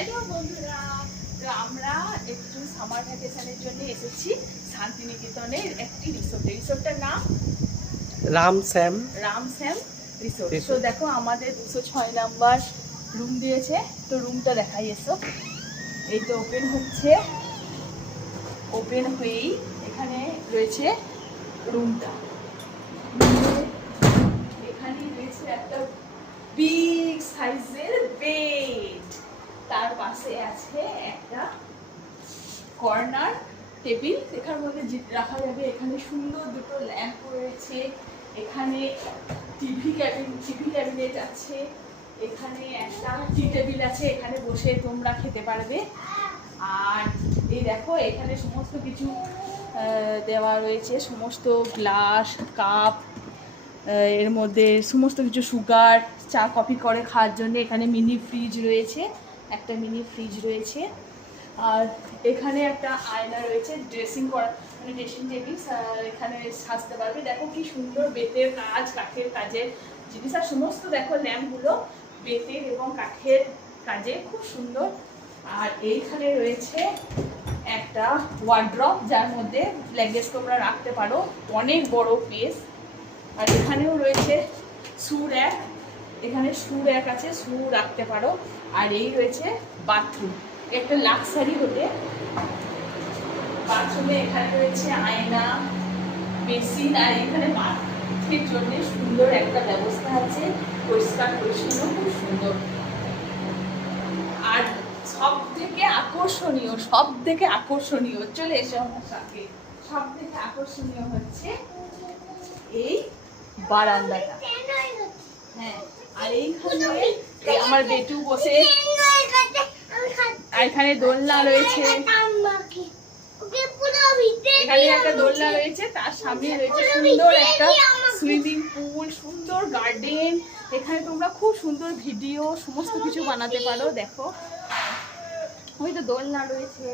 Hello বন্ধুরা, তো আমরা একটু সামার ভ্যাকেশনের জন্য এসেছি শান্তিনিকেতনের একটি রিসোর্টে। রিসোর্টটার নাম রাম শ্যাম রিসোর্ট। তো দেখো আমাদের 206 নাম্বার রুম দিয়েছে, তো রুমটা দেখাই এসো। এই তো ওপেন হচ্ছে, ওপেন হয়েই এখানে রয়েছে রুমটা। এখানে রয়েছে একটা বিগ সাইজের বেড, তার পাশে আছে একটা কর্নার টেবিল, এখানের মধ্যে রাখা যাবে। এখানে সুন্দর দুটো ল্যাম্প রয়েছে, এখানে টিভি ক্যাবিনেট আছে, এখানে একটা টি টেবিল আছে, এখানে বসে তোমরা খেতে পারবে। আর এই দেখো এখানে সমস্ত কিছু দেওয়া রয়েছে, সমস্ত গ্লাস কাপ, এর মধ্যে সমস্ত কিছু সুগার চা কফি করে খাওয়ার জন্য। এখানে মিনি ফ্রিজ রয়েছে, একটা মিনি ফ্রিজ রয়েছে। আর এখানে একটা আয়না রয়েছে, ড্রেসিং করা মানে ড্রেসিং টেবিল, এখানে সাজতে পারবে। দেখো কি সুন্দর বেতের কাজ, কাঠের কাজের জিনিস। আর সমস্ত দেখো ল্যাম্পগুলো বেতের এবং কাঠের কাজে, খুব সুন্দর। আর এইখানে রয়েছে একটা ওয়ার্ড্রপ, যার মধ্যে লেগেজ তোমরা রাখতে পারো, অনেক বড় স্পেস। আর এখানেও রয়েছে শু র্যাক, এখানে শু র্যাক আছে, শু রাখতে পারো। আর এই রয়েছে বাথরুম, একটা লাক্সারি হোটেল। বাথরুমে এখানে রয়েছে আয়না, বেসিন, আর এখানে বাথের জন্য সুন্দর একটা ব্যবস্থা আছে, পরিষ্কার পরিচ্ছন্ন, খুব সুন্দর। আর সব থেকে আকর্ষণীয় চলে এসে আমার সাথে, সব থেকে আকর্ষণীয় হচ্ছে এই বারান্দাটা। হ্যাঁ, আর এইখানে আমার বেটু বসে, আর এখানে দোলনা রয়েছে, এখানে একটা দোলনা রয়েছে, তার সামনে রয়েছে সুন্দর একটা সুইমিং পুল, সুন্দর গার্ডেন। এখানে তোমরা খুব সুন্দর ভিডিও সমস্ত কিছু বানাতে পারো। দেখো ওই তো দোলনা রয়েছে,